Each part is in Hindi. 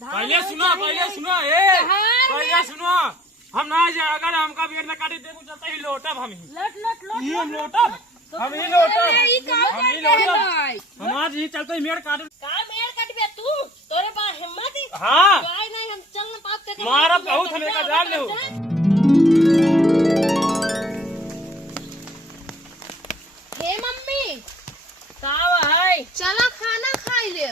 पहले सुनो हम ना जाए अगर हमका पेड़ में काटे देखो चलता ही लोटब हम ही लोटब हम आज ही चलते ही मेड़ काटे मेड़ काटबे तू तोरे पास हिम्मत है हाँ नहीं हम चल न पाते मारा बहुत हमें का डाल लो हे मम्मी का है चला खाना खाई ले।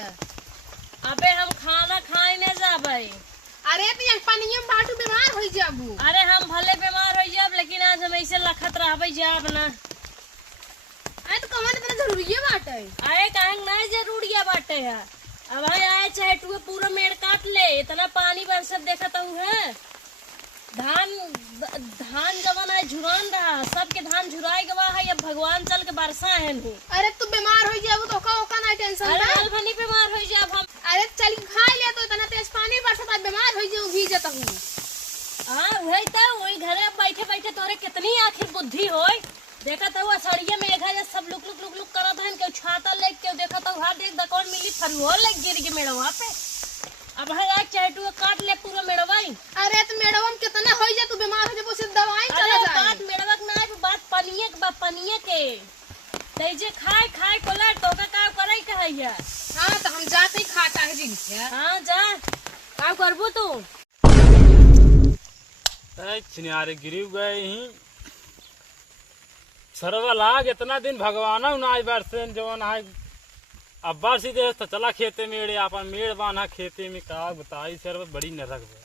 अबे हम खाना खाए न जाबे। अरे तो यहाँ पानिया में बाटू बीमार हो जाबू। अरे हम भले बीमार हो जाब लेकिन आज हम ऐसे लखत रहबे जाब ना। अरे तो कमाने तेरा जरूरी है बाटे। अरे काहे नहीं जरूरी बाटे है। अब आए चाहे तू पूरा मेड़ काट ले इतना पानी बरसत देखता हूँ है। धान जवन है झुरान रहा सबके धान झुराई गवा है अब भगवान चल के बरसा है नहीं। अरे तू बीमार हो जाबू तो का नहीं टेंशन अरे हाल भनी बीमार हो जाब हम। अरे चल खा ले तो इतना तेज पानी बरसत बीमार हो जाऊ भी जाता हूँ। हाँ वही तो वही घरे बैठे बैठे तोरे कितनी आखिर बुद्धि होय। देखा तो सड़िया में एक सब लुक करत है के छाता लेके के देखा तो हां देख दकौन मिली फरुहो लग गिर के मेड़वा पे। अब है चाहे तू काट ले पूरा मेड़वाई। अरे तो मेड़वा में कितना हो जा तू बीमार हो जा से दवाई चला जाए। बात मेड़वा के ना बात पनिए के तेजे खाए कोला टोका का करई कहैया। हां तो हम जाते ही खाता है जी से। हां जा का करबो तू छिनारे गिरी गए ही सरवा लाग इतना दिन भगवान ना बरसे जवन है अब बरसी दे तो चला खेते मेड़े अपन मेड़ बांधा खेते में का बताई सर बड़ी नरक है।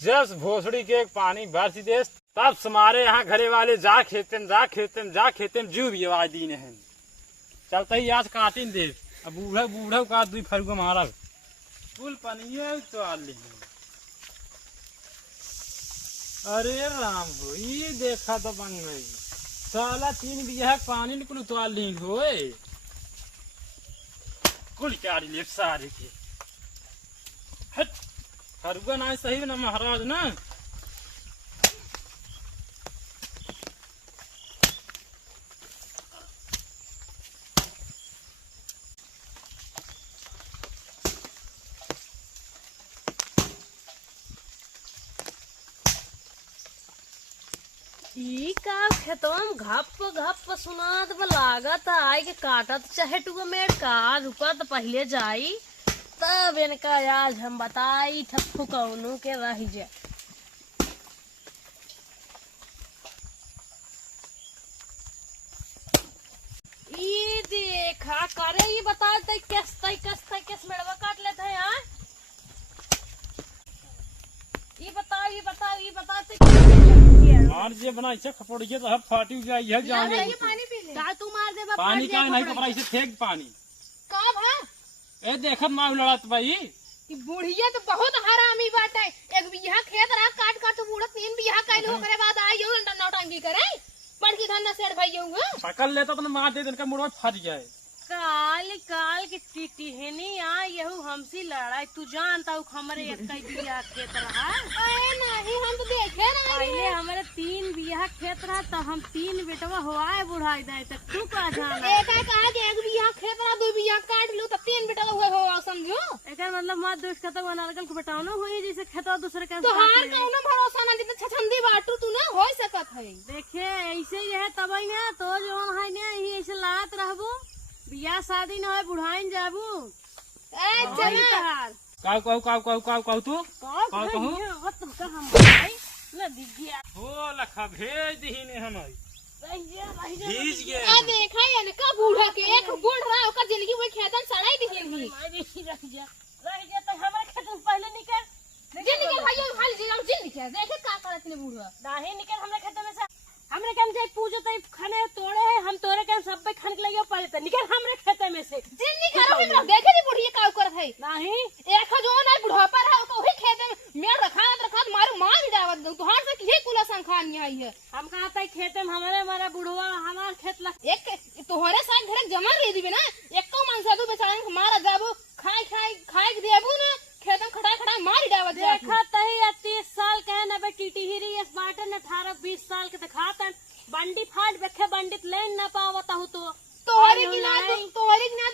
जब भोसड़ी के पानी बरसी दे तब हमारे यहाँ घरे वाले जा खेते में जीव भी आवाज दी है चलते ही आज काटिन दे अब बूढ़ा का दुई फरुआ मारा फुल पनिए तो आली। अरे राम हो ये देखा तो बन गई साला 3 बीघा पानी निकलू तो आली होए कुल चारी ले सारे के हट फरुआ ना सही ना महाराज ना। ई का खेतवा में घप सुनात लागत आए के काटत चाहे टू मेड़ का रुकत पहले जाई तब इनका आज हम बताई ठप्पू कौनू के रह जाए। ई देखा करे ये बता दे किस मेड़वा काट लेते हैं यार। ये बताते और जे बनाई से खपड़िए तो फाटी जाई है जान ये पानी पी ले। का तू मार दे बा पानी का नहीं कपड़ा से फेंक पानी का भा ए देखत मां लड़त भाई कि बुढ़िया तो बहुत हरामी बात है। एक बीघा खेत रहा काट तो बूढ़ा 3 बीघा कैल हो करे बाद आई हो नौटंकी करे पड़ की धन्ना सेठ भाई होऊंगा पकड़ लेता तो मार दे इनका मुड़वा फट जाए। काल की टिहनी आ यहू हमसी लड़ाई तू जानता हूँ हमारे एक बिया खेत रहा। नहीं हम तो देखे ना पहले हमारे 3 बिया खेत रहा तो हम 3 बेटवा हुआ बुढ़ाई दे तक तू का जाना एक कहा कि 1 बीघा खेत रहा 2 बीघा काट लू तो 3 बेटा हुए हो समझो। एक मतलब मां दोस्त खतम बनारकल को बेटाओ ना हुई जैसे खेतवा दूसरे का तो हार कौनो भरोसा ना दी तो छछंदी बाटू तू ना हो सकत है। देखे ऐसे ही है तब ना तो जो है ना यही ऐसे लागत रहबो बियाह शादी न हो बुढ़ाइन जाबू ए चला काऊ तू कहू हम भाई न दिगिया हो लखा भेज दीने हम भीज गए आ देखा या न का बूढ़ा के एक बूढ़ रहा ओका जिंदगी में खेतन सड़ाई दिखी रह गया तो हमारे खेत में पहले निकल भाई खाली जिंदगी देखे का करत ने बूढ़ा नहीं निकल हमारे खेत में से हमरे कम जाए पूजो तई खाने तोड़े है हम तोरे कम सब पे खन के लइयो पड़े त निकल हमरे खेते में से जिंदगी करो हमरा देखे नी बुढ़िया का कर है नहीं एक जो ना बूढ़ा पर है तो वही खेत में मेड़ रखा मारू मार डावत दो तो हार से की कुला संखानी आई है। हम कहा था खेते में हमारा बुढ़वा हमार खेत ला एक तोहरे साथ घर जमा ले दिबे ना एको मांग से तू बेचारे मारा जाबू खाए देबू ना खेतम खड़ा मार डावत देखा तही 30 साल कहे ना बे टीटीहिरी इस बाटन 18-20 साल के दिखातन बंडी फाट बेखे बंडित लेन ना पावता हूं तो तोहरे की ना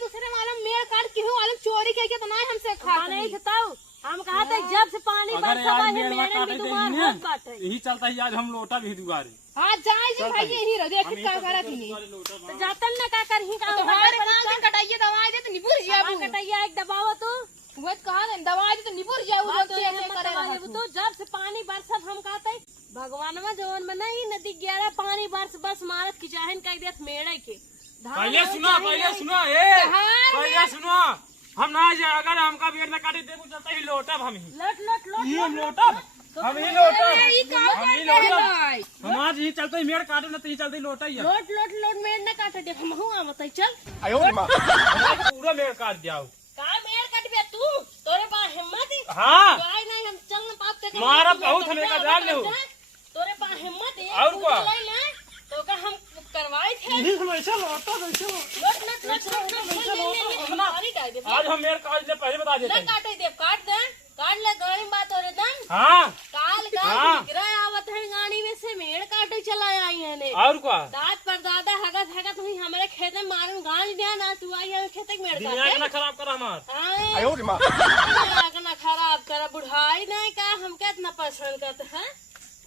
दूसरे मालूम मेड़ काट के हो मालूम चोरी के तो ना हमसे खा नहीं बताओ हम कहा जब से पानी अगर बरसा आज है मेड़ मेरे काटे भी थे दुआर इन्हें, होत बाटे। यही चलता ही आज हम लोटा भी दुआरे हाँ जाए जी भाई यही रह देख हम का यही करा चलते थी दुआरे लोटा तो बांध। जातन न का करही का तो हमारे काल दिन कटाइए दवाई दे तो निपुर जिया हवा कटैया एक दबाव तू वो कहा ने दवाई दे तो निपुर जिया वो तो से ये मत करे दबाव तो जब से पानी बरसत हम कहते भगवानवा जवन में नहीं नदी 11 पानी बरस बस मारत की चाहन कह देत मेड़े के धान पहले हो सुनो चाहे पहले नहीं। सुनो ए हार पहले सुनो हम ना जाए अगर हमका पेड़ में काटे देखो चलता ही लोटब हम ही लट लट लट ये लट, लोटब तो हम ही ये लोटब ई का हम ही करते लोटब भाई हम आज ही चलते ही मेड़ काटे ना तो ही चलते ही लोटा ही है। लोट लोट लोट मेड़ न काट दे हम हुआ मत चल हमको पूरा मेड़ काट दिया का मेड़ कट बे तू तोरे पा हिम्मत है हाँ गाय नहीं हम चल न पाप ते मारा बहुत हमें का जान ले तोरे पा हिम्मत है और तू क्या? चलाई ना तो का हम करवाए थे यही हम ऐसा लोटा वैसे लोट लट लट लट लट मारी डाल दे आज हम मेड़ काट ले पहले बता देते ना हैं। काटे दे काट दे काट ले गाड़ी में बात हो रही दम हाँ काल का हाँ। गिरा आवत है गाड़ी में से मेड़ काटे चला आई है ने और क्या दांत पर दादा हगत हगत हुई हमारे खेत में मारू गाड़ी दिया ना तू आई है खेत में मेड़ दुनिया काटे के ना खराब कर हमार ना खराब करा बुढ़ाई नहीं का हम कितना पसंद करते हैं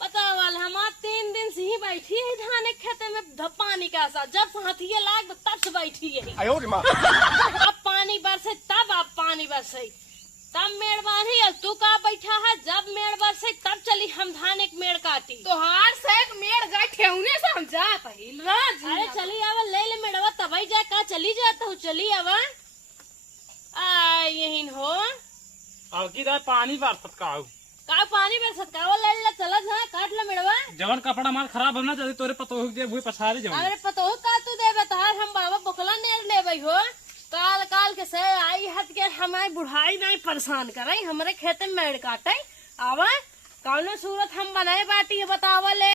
बतावल हम 3 दिन से ही बैठी है धान के खेते में पानी का साथ जब हाथिये लाग तब से बैठी है अब पानी बरसे तब अब पानी बरसे तब मेड़ बांधी और तू का बैठा है जब मेड़ बरसे तब चली हम धान एक मेड़ काटी तो हार से एक मेड़ गए ठेवने से हम जात है राज अरे चली आवा ले ले मेड़वा तब जाए का चली जाता हूँ चली आवा आ यही हो अब की दाय पानी बरसत का आऊ। का पानी बरसत का वो ले ले चला जा काट ले मेड़वा जवन कपड़ा मार खराब होना चाहिए तोरे पतो हो दे भूई पछाड़ी जवन अरे पतो का तू देवे तहार हम बाबा बोकला नेर लेबै हो काल काल के से आई हट के हमारी बुढ़ाई नहीं परेशान करे हमरे खेत में मेड़ काटे आवा कौनो सूरत हम बनाए बाटी बतावा ले